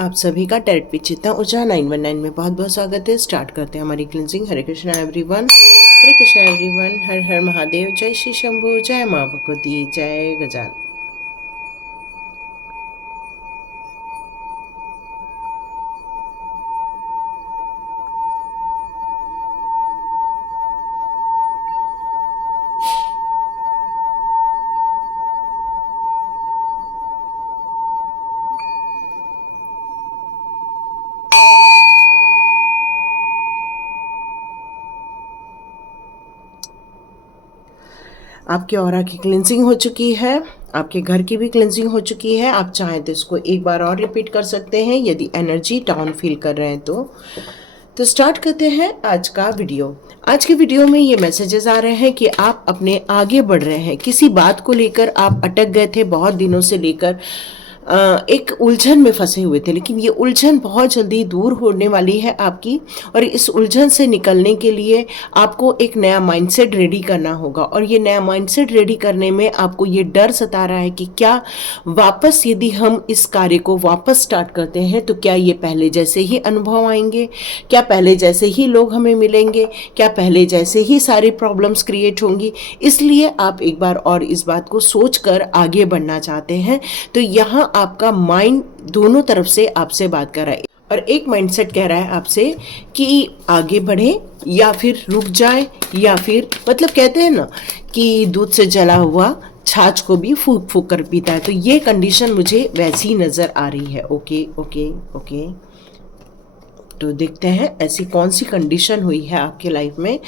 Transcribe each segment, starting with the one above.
आप सभी का टैरेट विचित्रा ऊर्जा 919 में बहुत बहुत स्वागत है। स्टार्ट करते हैं हमारी क्लिनजिंग। हरे कृष्णा एवरीवन, हरे कृष्णा एवरीवन, हर हर महादेव, जय श्री शंभू, जय माँ भगवती, जय गजान। आपके ऑरा की क्लिनजिंग हो चुकी है, आपके घर की भी क्लिनजिंग हो चुकी है। आप चाहें तो इसको एक बार और रिपीट कर सकते हैं यदि एनर्जी डाउन फील कर रहे हैं तो स्टार्ट करते हैं आज का वीडियो। आज के वीडियो में ये मैसेजेस आ रहे हैं कि आप अपने आगे बढ़ रहे हैं। किसी बात को लेकर आप अटक गए थे बहुत दिनों से लेकर, एक उलझन में फंसे हुए थे, लेकिन ये उलझन बहुत जल्दी दूर होने वाली है आपकी। और इस उलझन से निकलने के लिए आपको एक नया माइंडसेट रेडी करना होगा। और ये नया माइंडसेट रेडी करने में आपको ये डर सता रहा है कि क्या वापस यदि हम इस कार्य को वापस स्टार्ट करते हैं तो क्या ये पहले जैसे ही अनुभव आएंगे, क्या पहले जैसे ही लोग हमें मिलेंगे, क्या पहले जैसे ही सारी प्रॉब्लम्स क्रिएट होंगी। इसलिए आप एक बार और इस बात को सोचकर आगे बढ़ना चाहते हैं। तो यहाँ आपका माइंड दोनों तरफ से आपसे बात कर रहा है, और एक माइंडसेट कह रहा है आपसे कि आगे बढ़े या फिर रुक जाए, या फिर मतलब कहते हैं ना कि दूध से जला हुआ छाछ को भी फूक फूक कर पीता है। तो ये कंडीशन मुझे वैसी नजर आ रही है। ओके ओके ओके, तो देखते हैं ऐसी कौन सी कंडीशन हुई है आपके लाइफ में।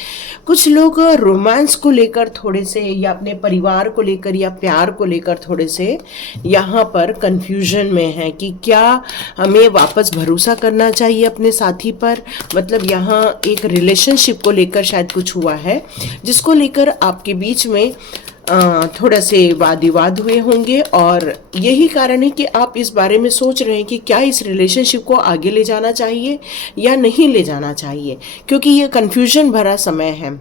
कुछ लोग रोमांस को लेकर थोड़े से, या अपने परिवार को लेकर, या प्यार को लेकर थोड़े से यहाँ पर कंफ्यूजन में है कि क्या हमें वापस भरोसा करना चाहिए अपने साथी पर। मतलब यहाँ एक रिलेशनशिप को लेकर शायद कुछ हुआ है जिसको लेकर आपके बीच में थोड़ा से वाद विवाद हुए होंगे, और यही कारण है कि आप इस बारे में सोच रहे हैं कि क्या इस रिलेशनशिप को आगे ले जाना चाहिए या नहीं ले जाना चाहिए, क्योंकि ये कन्फ्यूजन भरा समय है।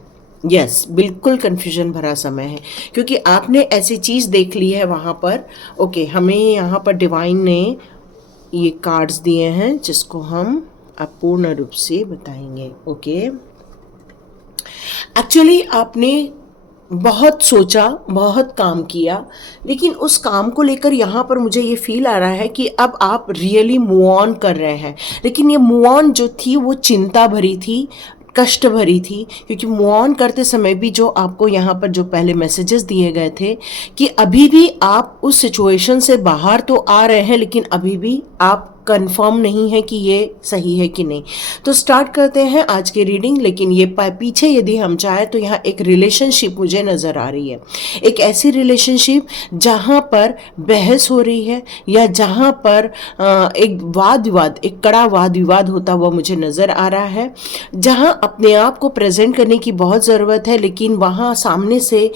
यस, बिल्कुल कन्फ्यूजन भरा समय है, क्योंकि आपने ऐसी चीज़ देख ली है वहाँ पर। ओके, हमें यहाँ पर डिवाइन ने ये कार्ड्स दिए हैं जिसको हम अब पूर्ण रूप से बताएंगे। ओके, एक्चुअली आपने बहुत सोचा, बहुत काम किया, लेकिन उस काम को लेकर यहाँ पर मुझे ये फील आ रहा है कि अब आप रियली मूव ऑन कर रहे हैं। लेकिन ये मूव ऑन जो थी वो चिंता भरी थी, कष्ट भरी थी, क्योंकि मूव ऑन करते समय भी जो आपको यहाँ पर जो पहले मैसेजेस दिए गए थे कि अभी भी आप उस सिचुएशन से बाहर तो आ रहे हैं, लेकिन अभी भी आप कंफर्म नहीं है कि ये सही है कि नहीं। तो स्टार्ट करते हैं आज की रीडिंग। लेकिन ये पीछे यदि हम चाहें तो यहाँ एक रिलेशनशिप मुझे नज़र आ रही है, एक ऐसी रिलेशनशिप जहाँ पर बहस हो रही है, या जहाँ पर एक वाद विवाद, एक कड़ा वाद विवाद होता हुआ मुझे नज़र आ रहा है, जहाँ अपने आप को प्रेजेंट करने की बहुत ज़रूरत है, लेकिन वहाँ सामने से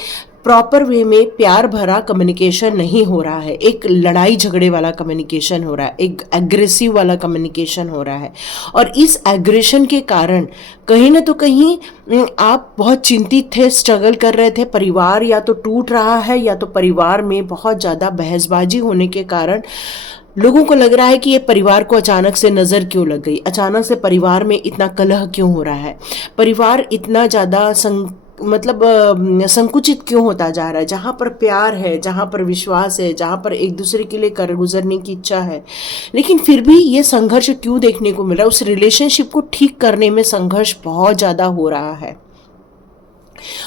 प्रॉपर वे में प्यार भरा कम्युनिकेशन नहीं हो रहा है। एक लड़ाई झगड़े वाला कम्युनिकेशन हो रहा है, एक एग्रेसिव वाला कम्युनिकेशन हो रहा है। और इस एग्रेशन के कारण कहीं ना तो कहीं आप बहुत चिंतित थे, स्ट्रगल कर रहे थे। परिवार या तो टूट रहा है, या तो परिवार में बहुत ज़्यादा बहसबाजी होने के कारण लोगों को लग रहा है कि ये परिवार को अचानक से नज़र क्यों लग गई, अचानक से परिवार में इतना कलह क्यों हो रहा है, परिवार इतना ज़्यादा संकुचित क्यों होता जा रहा है। जहाँ पर प्यार है, जहाँ पर विश्वास है, जहाँ पर एक दूसरे के लिए कर गुजरने की इच्छा है, लेकिन फिर भी ये संघर्ष क्यों देखने को मिल रहा है। उस रिलेशनशिप को ठीक करने में संघर्ष बहुत ज़्यादा हो रहा है।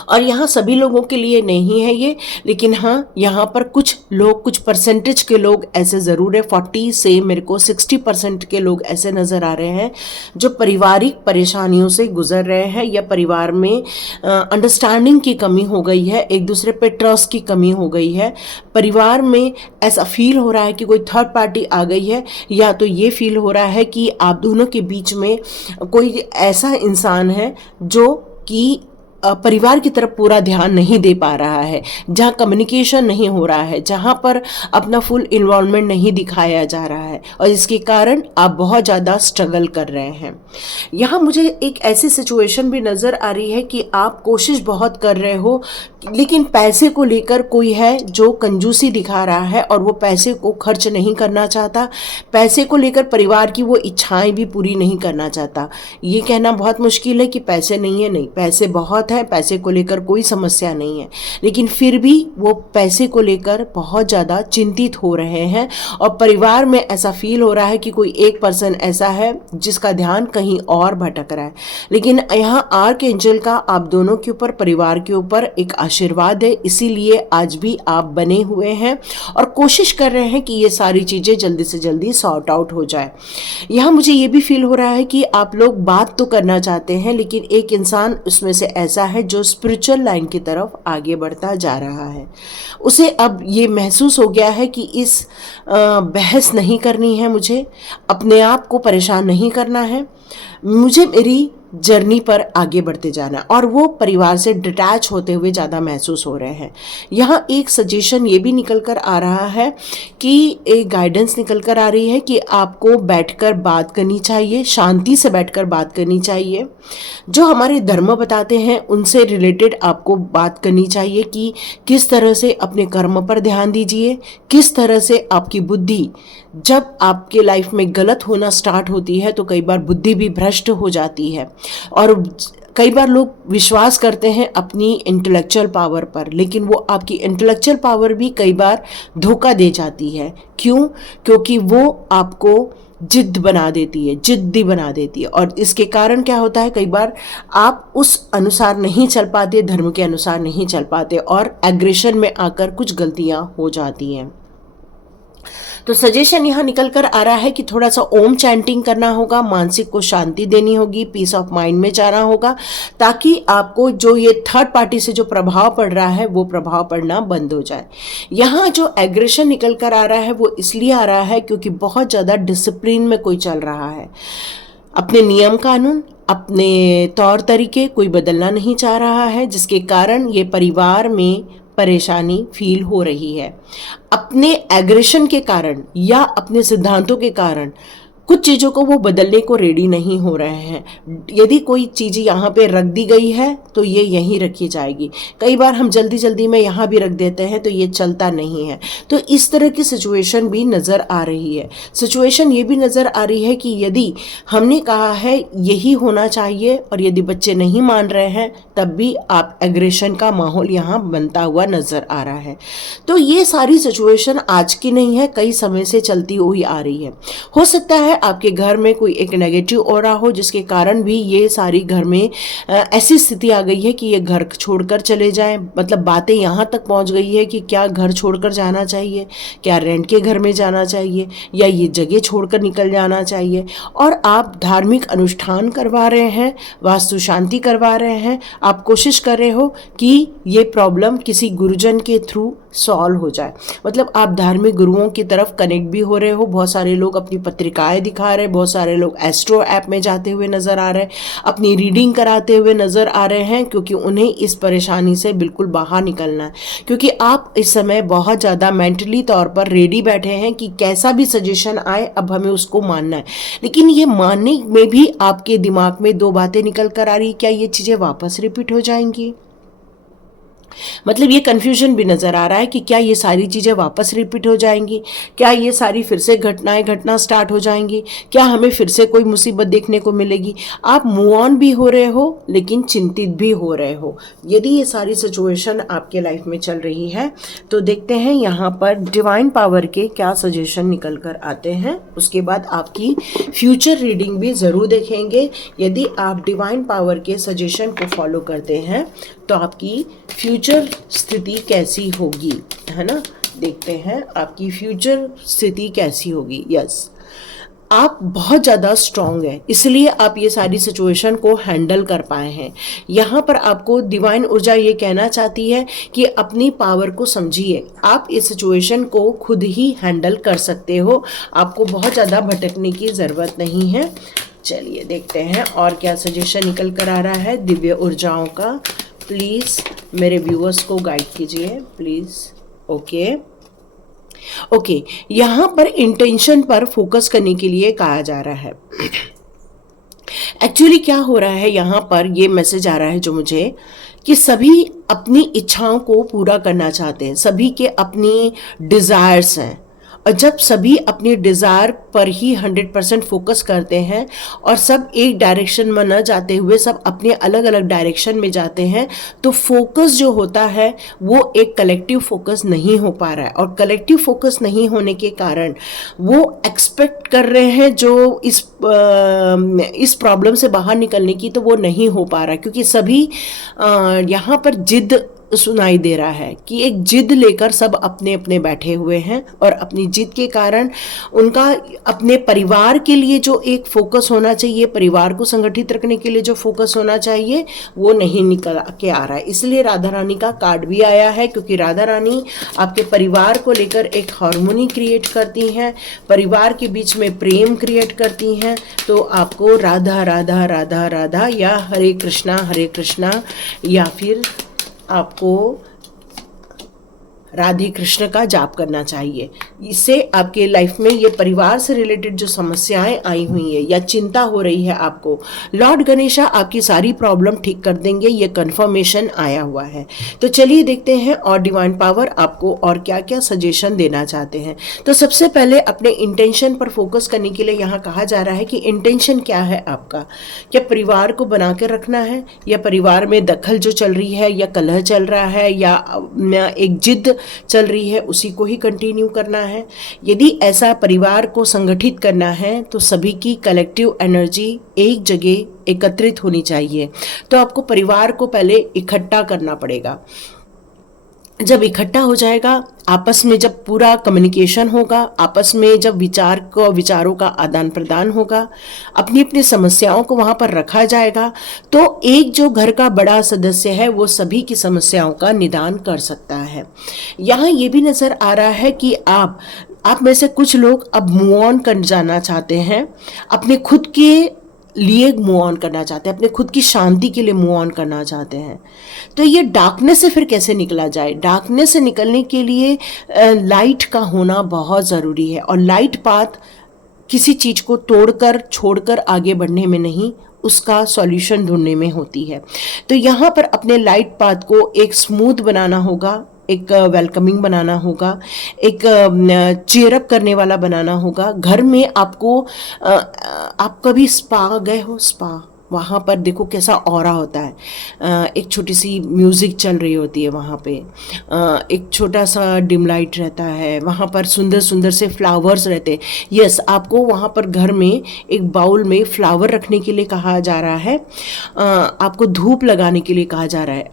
और यहाँ सभी लोगों के लिए नहीं है ये, लेकिन हाँ, यहाँ पर कुछ लोग, कुछ परसेंटेज के लोग ऐसे ज़रूर है। 40 से मेरे को 60% के लोग ऐसे नज़र आ रहे हैं जो पारिवारिक परेशानियों से गुजर रहे हैं, या परिवार में अंडरस्टैंडिंग की कमी हो गई है, एक दूसरे पे ट्रस्ट की कमी हो गई है। परिवार में ऐसा फील हो रहा है कि कोई थर्ड पार्टी आ गई है, या तो ये फील हो रहा है कि आप दोनों के बीच में कोई ऐसा इंसान है जो कि परिवार की तरफ पूरा ध्यान नहीं दे पा रहा है, जहाँ कम्युनिकेशन नहीं हो रहा है, जहाँ पर अपना फुल इन्वॉल्वमेंट नहीं दिखाया जा रहा है, और इसके कारण आप बहुत ज़्यादा स्ट्रगल कर रहे हैं। यहाँ मुझे एक ऐसी सिचुएशन भी नज़र आ रही है कि आप कोशिश बहुत कर रहे हो, लेकिन पैसे को लेकर कोई है जो कंजूसी दिखा रहा है और वो पैसे को खर्च नहीं करना चाहता, पैसे को लेकर परिवार की वो इच्छाएं भी पूरी नहीं करना चाहता। ये कहना बहुत मुश्किल है कि पैसे नहीं है, नहीं, पैसे बहुत है, पैसे को लेकर कोई समस्या नहीं है, लेकिन फिर भी वो पैसे को लेकर बहुत ज़्यादा चिंतित हो रहे हैं, और परिवार में ऐसा फील हो रहा है कि कोई एक पर्सन ऐसा है जिसका ध्यान कहीं और भटक रहा है। लेकिन यहाँ आर्क एंजल का आप दोनों के ऊपर, परिवार के ऊपर एक आशीर्वाद है, इसीलिए आज भी आप बने हुए हैं और कोशिश कर रहे हैं कि ये सारी चीज़ें जल्दी से जल्दी सॉर्ट आउट हो जाए। यहाँ मुझे ये भी फील हो रहा है कि आप लोग बात तो करना चाहते हैं, लेकिन एक इंसान उसमें से ऐसा है जो स्पिरिचुअल लाइन की तरफ आगे बढ़ता जा रहा है। उसे अब ये महसूस हो गया है कि इस बहस नहीं करनी है, मुझे अपने आप को परेशान नहीं करना है, मुझे मेरी जर्नी पर आगे बढ़ते जाना, और वो परिवार से डिटैच होते हुए ज़्यादा महसूस हो रहे हैं। यहाँ एक सजेशन ये भी निकल कर आ रहा है कि एक गाइडेंस निकल कर आ रही है कि आपको बैठकर बात करनी चाहिए, शांति से बैठकर बात करनी चाहिए। जो हमारे धर्म बताते हैं उनसे रिलेटेड आपको बात करनी चाहिए कि किस तरह से अपने कर्म पर ध्यान दीजिए, किस तरह से आपकी बुद्धि, जब आपके लाइफ में गलत होना स्टार्ट होती है तो कई बार बुद्धि भी भ्रष्ट हो जाती है, और कई बार लोग विश्वास करते हैं अपनी इंटेलेक्चुअल पावर पर, लेकिन वो आपकी इंटेलेक्चुअल पावर भी कई बार धोखा दे जाती है। क्यों? क्योंकि वो आपको जिद्द बना देती है, जिद्दी बना देती है, और इसके कारण क्या होता है, कई बार आप उस अनुसार नहीं चल पाते, धर्म के अनुसार नहीं चल पाते, और एग्रेशन में आकर कुछ गलतियां हो जाती हैं। तो सजेशन यहाँ निकल कर आ रहा है कि थोड़ा सा ओम चैंटिंग करना होगा, मानसिक को शांति देनी होगी, पीस ऑफ माइंड में जाना होगा, ताकि आपको जो ये थर्ड पार्टी से जो प्रभाव पड़ रहा है वो प्रभाव पड़ना बंद हो जाए। यहाँ जो एग्रेशन निकल कर आ रहा है वो इसलिए आ रहा है क्योंकि बहुत ज़्यादा डिसिप्लिन में कोई चल रहा है, अपने नियम कानून, अपने तौर तरीके कोई बदलना नहीं चाह रहा है, जिसके कारण ये परिवार में परेशानी फील हो रही है। अपने एग्रेशन के कारण या अपने सिद्धांतों के कारण कुछ चीज़ों को वो बदलने को रेडी नहीं हो रहे हैं। यदि कोई चीज़ यहाँ पे रख दी गई है तो ये यहीं रखी जाएगी। कई बार हम जल्दी जल्दी में यहाँ भी रख देते हैं तो ये चलता नहीं है। तो इस तरह की सिचुएशन भी नज़र आ रही है। सिचुएशन ये भी नज़र आ रही है कि यदि हमने कहा है यही होना चाहिए और यदि बच्चे नहीं मान रहे हैं, तब भी आप एग्रेशन का माहौल यहाँ बनता हुआ नज़र आ रहा है। तो ये सारी सिचुएशन आज की नहीं है, कई समय से चलती हुई आ रही है। हो सकता है आपके घर में कोई एक नेगेटिव ऑरा हो, जिसके कारण भी ये सारी घर में ऐसी स्थिति आ गई है कि ये घर छोड़कर चले जाएं। मतलब बातें यहाँ तक पहुँच गई है कि क्या घर छोड़कर जाना चाहिए, क्या रेंट के घर में जाना चाहिए, या ये जगह छोड़कर निकल जाना चाहिए। और आप धार्मिक अनुष्ठान करवा रहे हैं, वास्तु शांति करवा रहे हैं, आप कोशिश कर रहे हो कि ये प्रॉब्लम किसी गुरुजन के थ्रू सॉल्व हो जाए। मतलब आप धार्मिक गुरुओं की तरफ कनेक्ट भी हो रहे हो। बहुत सारे लोग अपनी पत्रिकाएं दिखा रहे हैं, बहुत सारे लोग एस्ट्रो ऐप में जाते हुए नज़र आ रहे हैं, अपनी रीडिंग कराते हुए नज़र आ रहे हैं, क्योंकि उन्हें इस परेशानी से बिल्कुल बाहर निकलना है। क्योंकि आप इस समय बहुत ज़्यादा मेंटली तौर पर रेडी बैठे हैं कि कैसा भी सजेशन आए अब हमें उसको मानना है। लेकिन ये मानने में भी आपके दिमाग में दो बातें निकल कर आ रही, क्या ये चीज़ें वापस रिपीट हो जाएंगी। मतलब ये कन्फ्यूजन भी नज़र आ रहा है कि क्या ये सारी चीज़ें वापस रिपीट हो जाएंगी, क्या ये सारी फिर से घटनाएं घटना स्टार्ट हो जाएंगी, क्या हमें फिर से कोई मुसीबत देखने को मिलेगी। आप मूव ऑन भी हो रहे हो लेकिन चिंतित भी हो रहे हो। यदि ये सारी सिचुएशन आपके लाइफ में चल रही है तो देखते हैं यहाँ पर डिवाइन पावर के क्या सजेशन निकल कर आते हैं। उसके बाद आपकी फ्यूचर रीडिंग भी ज़रूर देखेंगे। यदि आप डिवाइन पावर के सजेशन को फॉलो करते हैं तो आपकी फ्यूचर स्थिति कैसी होगी, है ना। देखते हैं आपकी फ्यूचर स्थिति कैसी होगी। यस, आप बहुत ज़्यादा स्ट्रॉन्ग हैं, इसलिए आप ये सारी सिचुएशन को हैंडल कर पाए हैं। यहाँ पर आपको डिवाइन ऊर्जा ये कहना चाहती है कि अपनी पावर को समझिए, आप इस सिचुएशन को खुद ही हैंडल कर सकते हो, आपको बहुत ज़्यादा भटकने की ज़रूरत नहीं है। चलिए देखते हैं और क्या सजेशन निकल कर आ रहा है दिव्य ऊर्जाओं का प्लीज़ मेरे व्यूअर्स को गाइड कीजिए प्लीज़। ओके ओके, यहाँ पर इंटेंशन पर फोकस करने के लिए कहा जा रहा है। एक्चुअली क्या हो रहा है यहाँ पर, ये मैसेज आ रहा है जो मुझे, कि सभी अपनी इच्छाओं को पूरा करना चाहते हैं, सभी के अपनी डिज़ायर्स हैं, और जब सभी अपने डिज़ायर पर ही 100% फोकस करते हैं और सब एक डायरेक्शन में न जाते हुए सब अपने अलग अलग डायरेक्शन में जाते हैं, तो फोकस जो होता है वो एक कलेक्टिव फोकस नहीं हो पा रहा है। और कलेक्टिव फोकस नहीं होने के कारण वो एक्सपेक्ट कर रहे हैं जो इस प्रॉब्लम से बाहर निकलने की, तो वो नहीं हो पा रहा, क्योंकि सभी यहाँ पर जिद सुनाई दे रहा है कि एक जिद लेकर सब अपने अपने बैठे हुए हैं, और अपनी जिद के कारण उनका अपने परिवार के लिए जो एक फोकस होना चाहिए, परिवार को संगठित रखने के लिए जो फोकस होना चाहिए, वो नहीं निकल के आ रहा है। इसलिए राधा रानी का कार्ड भी आया है, क्योंकि राधा रानी आपके परिवार को लेकर एक हार्मोनी क्रिएट करती हैं, परिवार के बीच में प्रेम क्रिएट करती हैं। तो आपको राधा राधा राधा राधा या हरे कृष्णा या फिर आपको राधे कृष्ण का जाप करना चाहिए। इससे आपके लाइफ में ये परिवार से रिलेटेड जो समस्याएं आई हुई है या चिंता हो रही है आपको, लॉर्ड गणेशा आपकी सारी प्रॉब्लम ठीक कर देंगे, ये कंफर्मेशन आया हुआ है। तो चलिए देखते हैं और डिवाइन पावर आपको और क्या क्या सजेशन देना चाहते हैं। तो सबसे पहले अपने इंटेंशन पर फोकस करने के लिए यहाँ कहा जा रहा है कि इंटेंशन क्या है आपका, क्या परिवार को बना कर रखना है, या परिवार में दखल जो चल रही है या कलह चल रहा है या एक जिद चल रही है उसी को ही कंटिन्यू करना है। यदि ऐसा परिवार को संगठित करना है तो सभी की कलेक्टिव एनर्जी एक जगह एकत्रित होनी चाहिए। तो आपको परिवार को पहले इकट्ठा करना पड़ेगा। जब इकट्ठा हो जाएगा, आपस में जब पूरा कम्युनिकेशन होगा, आपस में जब विचारों का आदान प्रदान होगा, अपनी अपनी समस्याओं को वहाँ पर रखा जाएगा, तो एक जो घर का बड़ा सदस्य है वो सभी की समस्याओं का निदान कर सकता है। यहाँ ये भी नज़र आ रहा है कि आप में से कुछ लोग अब मूव ऑन कर जाना चाहते हैं, अपने खुद के लिए मूव ऑन करना चाहते हैं, अपने खुद की शांति के लिए मूव ऑन करना चाहते हैं। तो ये डार्कनेस से फिर कैसे निकला जाए? डार्कनेस से निकलने के लिए लाइट का होना बहुत ज़रूरी है, और लाइट पाथ किसी चीज़ को तोड़कर छोड़कर आगे बढ़ने में नहीं, उसका सॉल्यूशन ढूंढने में होती है। तो यहाँ पर अपने लाइट पाथ को एक स्मूथ बनाना होगा, एक वेलकमिंग बनाना होगा, एक चीयरअप करने वाला बनाना होगा। घर में आपको आप कभी स्पा गए हो? स्पा, वहाँ पर देखो कैसा ऑरा होता है, एक छोटी सी म्यूज़िक चल रही होती है वहाँ पे, एक छोटा सा डिम लाइट रहता है, वहाँ पर सुंदर सुंदर से फ्लावर्स रहते हैं। यस, आपको वहाँ पर घर में एक बाउल में फ्लावर रखने के लिए कहा जा रहा है, आपको धूप लगाने के लिए कहा जा रहा है,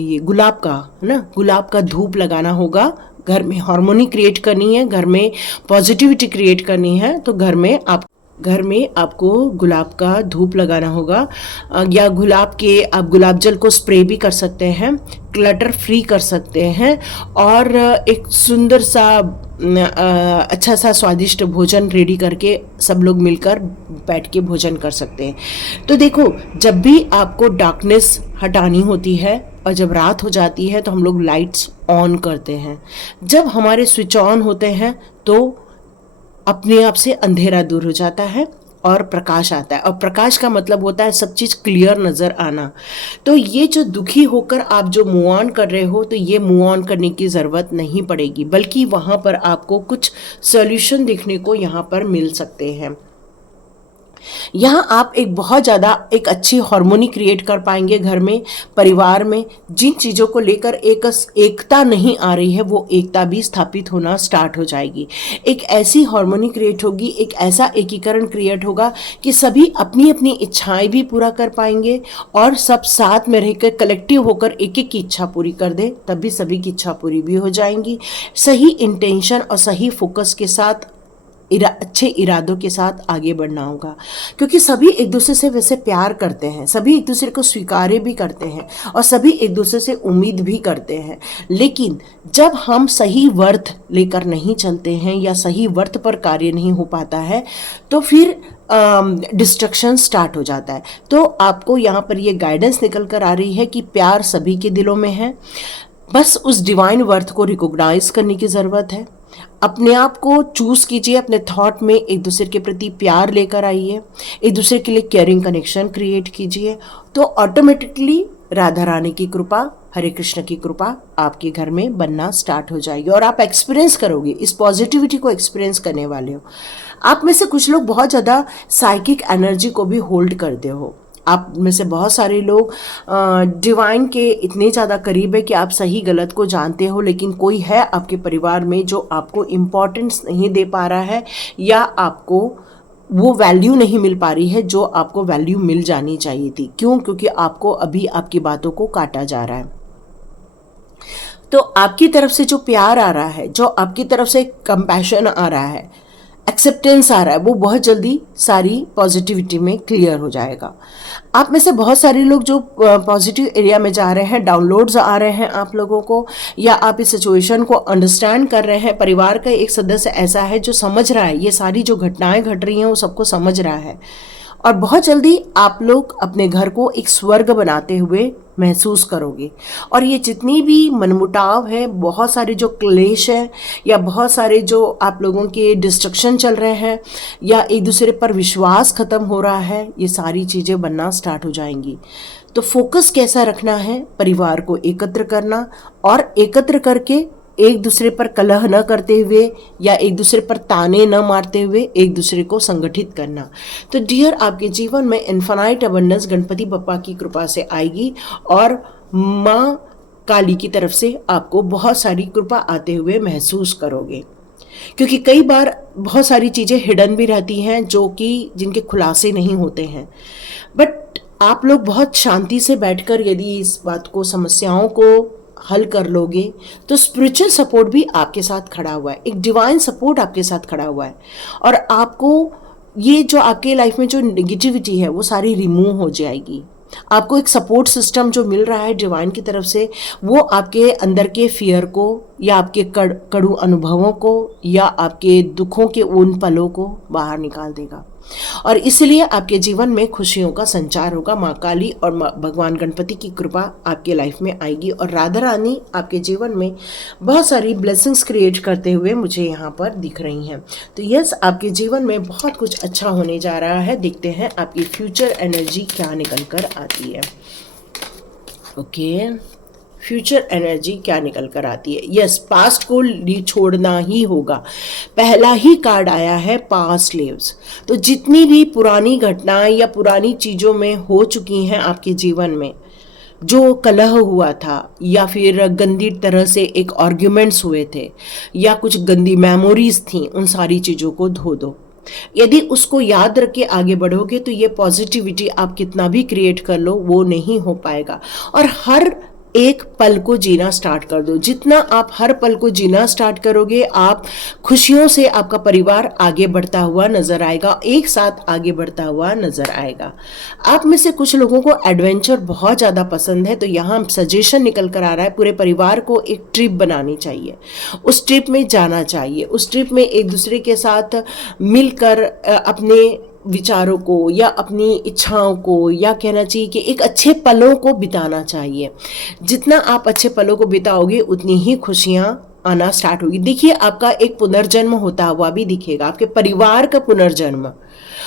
ये गुलाब का है ना, गुलाब का धूप लगाना होगा। घर में हार्मोनी क्रिएट करनी है, घर में पॉजिटिविटी क्रिएट करनी है, तो घर में आपको गुलाब का धूप लगाना होगा, या आप गुलाब जल को स्प्रे भी कर सकते हैं, क्लटर फ्री कर सकते हैं, और एक सुंदर सा अच्छा सा स्वादिष्ट भोजन रेडी करके सब लोग मिलकर बैठ के भोजन कर सकते हैं। तो देखो, जब भी आपको डार्कनेस हटानी होती है और जब रात हो जाती है तो हम लोग लाइट्स ऑन करते हैं। जब हमारे स्विच ऑन होते हैं तो अपने आप से अंधेरा दूर हो जाता है और प्रकाश आता है, और प्रकाश का मतलब होता है सब चीज़ क्लियर नज़र आना। तो ये जो दुखी होकर आप जो मूव ऑन कर रहे हो, तो ये मूव ऑन करने की ज़रूरत नहीं पड़ेगी, बल्कि वहाँ पर आपको कुछ सॉल्यूशन देखने को यहाँ पर मिल सकते हैं। यहाँ आप एक बहुत ज़्यादा एक अच्छी हार्मोनी क्रिएट कर पाएंगे घर में, परिवार में। जिन चीज़ों को लेकर एकता नहीं आ रही है, वो एकता भी स्थापित होना स्टार्ट हो जाएगी। एक ऐसी हार्मोनी क्रिएट होगी, एक ऐसा एकीकरण क्रिएट होगा कि सभी अपनी अपनी इच्छाएं भी पूरा कर पाएंगे, और सब साथ में रहकर कलेक्टिव होकर एक एक की इच्छा पूरी कर दे, तब भी सभी की इच्छा पूरी भी हो जाएंगी। सही इंटेंशन और सही फोकस के साथ अच्छे इरादों के साथ आगे बढ़ना होगा, क्योंकि सभी एक दूसरे से वैसे प्यार करते हैं, सभी एक दूसरे को स्वीकार्य भी करते हैं और सभी एक दूसरे से उम्मीद भी करते हैं। लेकिन जब हम सही वर्थ लेकर नहीं चलते हैं या सही वर्थ पर कार्य नहीं हो पाता है तो फिर डिस्ट्रक्शन स्टार्ट हो जाता है। तो आपको यहाँ पर ये गाइडेंस निकल कर आ रही है कि प्यार सभी के दिलों में है, बस उस डिवाइन वर्थ को रिकॉग्नाइज करने की ज़रूरत है। अपने आप को चूज़ कीजिए, अपने थॉट में एक दूसरे के प्रति प्यार लेकर आइए, एक दूसरे के लिए केयरिंग कनेक्शन क्रिएट कीजिए, तो ऑटोमेटिकली राधा रानी की कृपा, हरे कृष्ण की कृपा आपके घर में बनना स्टार्ट हो जाएगी और आप एक्सपीरियंस करोगे, इस पॉजिटिविटी को एक्सपीरियंस करने वाले हो। आप में से कुछ लोग बहुत ज़्यादा साइकिक एनर्जी को भी होल्ड करते हो। आप में से बहुत सारे लोग डिवाइन के इतने ज़्यादा करीब है कि आप सही गलत को जानते हो, लेकिन कोई है आपके परिवार में जो आपको इम्पोर्टेंस नहीं दे पा रहा है या आपको वो वैल्यू नहीं मिल पा रही है जो आपको वैल्यू मिल जानी चाहिए थी। क्यों? क्योंकि आपको अभी आपकी बातों को काटा जा रहा है। तो आपकी तरफ से जो प्यार आ रहा है, जो आपकी तरफ से कंपैशन आ रहा है, एक्सेप्टेंस आ रहा है, वो बहुत जल्दी सारी पॉजिटिविटी में क्लियर हो जाएगा। आप में से बहुत सारे लोग जो पॉजिटिव एरिया में जा रहे हैं, डाउनलोड्स आ रहे हैं आप लोगों को, या आप इस सिचुएशन को अंडरस्टैंड कर रहे हैं। परिवार का एक सदस्य ऐसा है जो समझ रहा है, ये सारी जो घटनाएं घट रही हैं वो सबको समझ रहा है, और बहुत जल्दी आप लोग अपने घर को एक स्वर्ग बनाते हुए महसूस करोगे। और ये जितनी भी मनमुटाव है, बहुत सारे जो क्लेश है या बहुत सारे जो आप लोगों के डिस्ट्रक्शन चल रहे हैं या एक दूसरे पर विश्वास खत्म हो रहा है, ये सारी चीज़ें बनना स्टार्ट हो जाएंगी। तो फोकस कैसा रखना है? परिवार को एकत्र करना, और एकत्र करके एक दूसरे पर कलह न करते हुए या एक दूसरे पर ताने न मारते हुए एक दूसरे को संगठित करना। तो डियर, आपके जीवन में इन्फिनाइट अबंडेंस गणपति बप्पा की कृपा से आएगी और माँ काली की तरफ से आपको बहुत सारी कृपा आते हुए महसूस करोगे। क्योंकि कई बार बहुत सारी चीज़ें हिडन भी रहती हैं जो कि जिनके खुलासे नहीं होते हैं, बट आप लोग बहुत शांति से बैठकर यदि इस बात को, समस्याओं को हल कर लोगे तो स्पिरिचुअल सपोर्ट भी आपके साथ खड़ा हुआ है, एक डिवाइन सपोर्ट आपके साथ खड़ा हुआ है, और आपको ये जो आपके लाइफ में जो नेगेटिविटी है वो सारी रिमूव हो जाएगी। आपको एक सपोर्ट सिस्टम जो मिल रहा है डिवाइन की तरफ से, वो आपके अंदर के फियर को या आपके कड़ू अनुभवों को या आपके दुखों के उन पलों को बाहर निकाल देगा, और इसलिए आपके जीवन में खुशियों का संचार होगा। माँ काली और भगवान गणपति की कृपा आपके लाइफ में आएगी और राधा रानी आपके जीवन में बहुत सारी ब्लेसिंग्स क्रिएट करते हुए मुझे यहाँ पर दिख रही हैं। तो यस, आपके जीवन में बहुत कुछ अच्छा होने जा रहा है। देखते हैं आपकी फ्यूचर एनर्जी क्या निकल कर आती है। ओके, फ्यूचर एनर्जी क्या निकल कर आती है? यस, पास्ट को छोड़ना ही होगा। पहला ही कार्ड आया है पास्ट लिव्स। तो जितनी भी पुरानी घटनाएं या पुरानी चीज़ों में हो चुकी हैं आपके जीवन में, जो कलह हुआ था या फिर गंदी तरह से एक आर्ग्यूमेंट्स हुए थे या कुछ गंदी मेमोरीज थी, उन सारी चीज़ों को धो दो। यदि उसको याद रख के आगे बढ़ोगे तो ये पॉजिटिविटी आप कितना भी क्रिएट कर लो वो नहीं हो पाएगा। और हर एक पल को जीना स्टार्ट कर दो। जितना आप हर पल को जीना स्टार्ट करोगे, आप खुशियों से आपका परिवार आगे बढ़ता हुआ नजर आएगा, एक साथ आगे बढ़ता हुआ नजर आएगा। आप में से कुछ लोगों को एडवेंचर बहुत ज़्यादा पसंद है, तो यहाँ सजेशन निकल कर आ रहा है पूरे परिवार को एक ट्रिप बनानी चाहिए, उस ट्रिप में जाना चाहिए, उस ट्रिप में एक दूसरे के साथ मिलकर अपने विचारों को या अपनी इच्छाओं को या कहना चाहिए कि एक अच्छे पलों को बिताना चाहिए। जितना आप अच्छे पलों को बिताओगे उतनी ही खुशियाँ आना स्टार्ट होगी। देखिए, आपका एक पुनर्जन्म होता हुआ भी दिखेगा, आपके परिवार का पुनर्जन्म,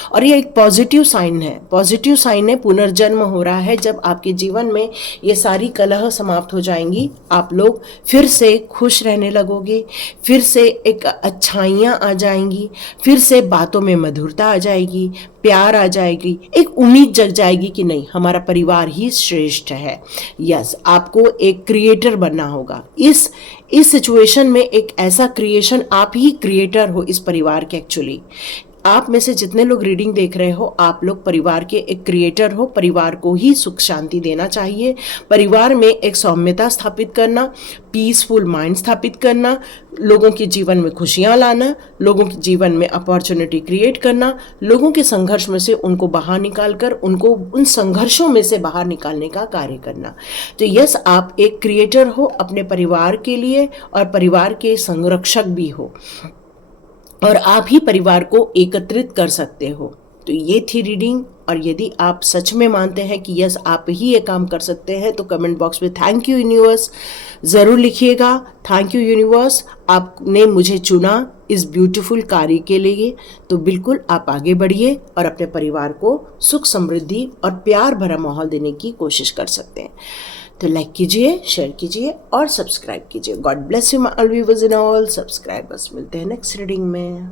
और ये एक पॉजिटिव साइन है। पॉजिटिव साइन है, पुनर्जन्म हो रहा है। जब आपके जीवन में ये सारी कलह समाप्त हो जाएंगी, आप लोग फिर से खुश रहने लगोगे, फिर से एक अच्छाइयाँ आ जाएंगी, फिर से बातों में मधुरता आ जाएगी, प्यार आ जाएगी, एक उम्मीद जग जाएगी कि नहीं, हमारा परिवार ही श्रेष्ठ है। यस, आपको एक क्रिएटर बनना होगा। इस सिचुएशन में एक ऐसा क्रिएशन, आप ही क्रिएटर हो इस परिवार के। एक्चुअली आप में से जितने लोग रीडिंग देख रहे हो, आप लोग परिवार के एक क्रिएटर हो। परिवार को ही सुख शांति देना चाहिए। परिवार में एक सौम्यता स्थापित करना, पीसफुल माइंड स्थापित करना, लोगों के जीवन में खुशियां लाना, लोगों के जीवन में अपॉर्चुनिटी क्रिएट करना, लोगों के संघर्ष में से उनको बाहर निकालकर उनको उन संघर्षों में से बाहर निकालने का कार्य करना। तो यस, आप एक क्रिएटर हो अपने परिवार के लिए और परिवार के संरक्षक भी हो, और आप ही परिवार को एकत्रित कर सकते हो। तो ये थी रीडिंग। और यदि आप सच में मानते हैं कि यस आप ही ये काम कर सकते हैं, तो कमेंट बॉक्स में थैंक यू यूनिवर्स ज़रूर लिखिएगा। थैंक यू यूनिवर्स, आपने मुझे चुना इस ब्यूटीफुल कार्य के लिए। तो बिल्कुल आप आगे बढ़िए और अपने परिवार को सुख समृद्धि और प्यार भरा माहौल देने की कोशिश कर सकते हैं। तो लाइक कीजिए, शेयर कीजिए और सब्सक्राइब कीजिए। God bless you my all viewers and all subscribers. मिलते हैं नेक्स्ट रीडिंग में।